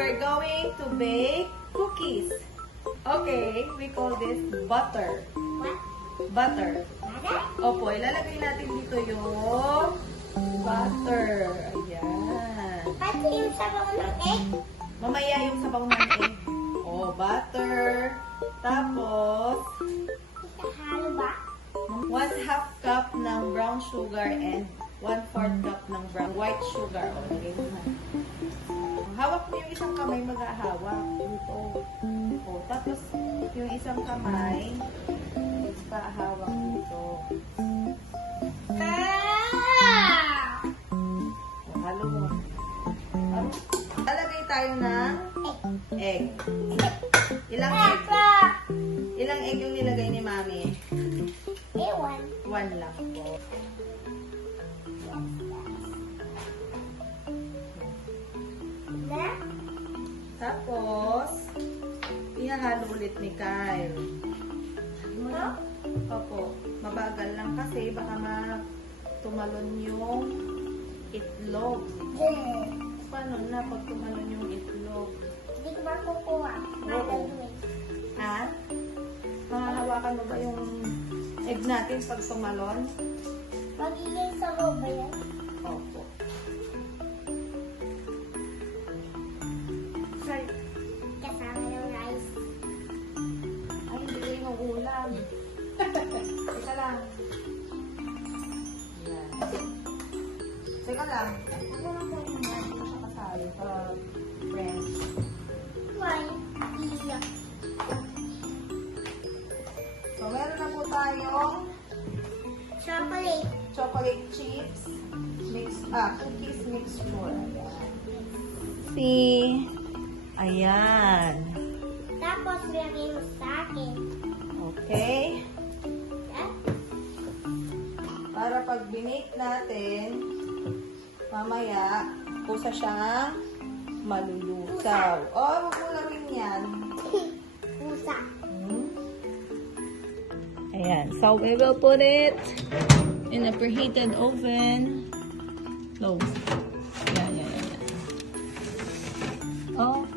we're going to bake cookies. Okay, we call this butter. What? Butter. Butter? Opo, ilalagay natin dito yung butter. Ayan. Pati yung sabaw ng egg? Mamaya yung sabaw ng egg. Oh, butter. Tapos, Halo ba? 1/2 cup ng brown sugar and 1/4 cup ng brown white sugar. O, lagay mo na. Hawak mo yung isang kamay, maghahawak. Dito. O, tapos, yung isang kamay, hawak dito. Ah! O, halo mo. Lalagay tayo ng egg. Ilang egg? Ilang egg yung nilagay ni Mami? Ewan. 1 lang po. Na? Tapos, ihahalo ulit ni Kyle. Ano? Opo, mabagal lang kasi baka tumalon yung itlog. Paano na pag tumalon yung itlog? Hindi ko makukuha. Magagawin. Ha? Mahahawakan mo ba yung egg natin pag tumalon? Magiging sabaw ba yan? Opo. Kasama ng rice. Ay, hindi ko yung ulam. Teka lang. Yan. Teka lang. Ano lang po yung hindi siya kasali sa friends? Why? Iyak. So, meron na po tayong Chocolate. chocolate chips cookies mixture. See? Ayan. Tapos, lagay mo sa akin. Okay. Yan. Para pag binake natin, mamaya, kusa siyang malulusaw. Oh, wag mo lawin yan. Pusa. Ayan. So, we will put it in a preheated oven. Close. Yan. Oh.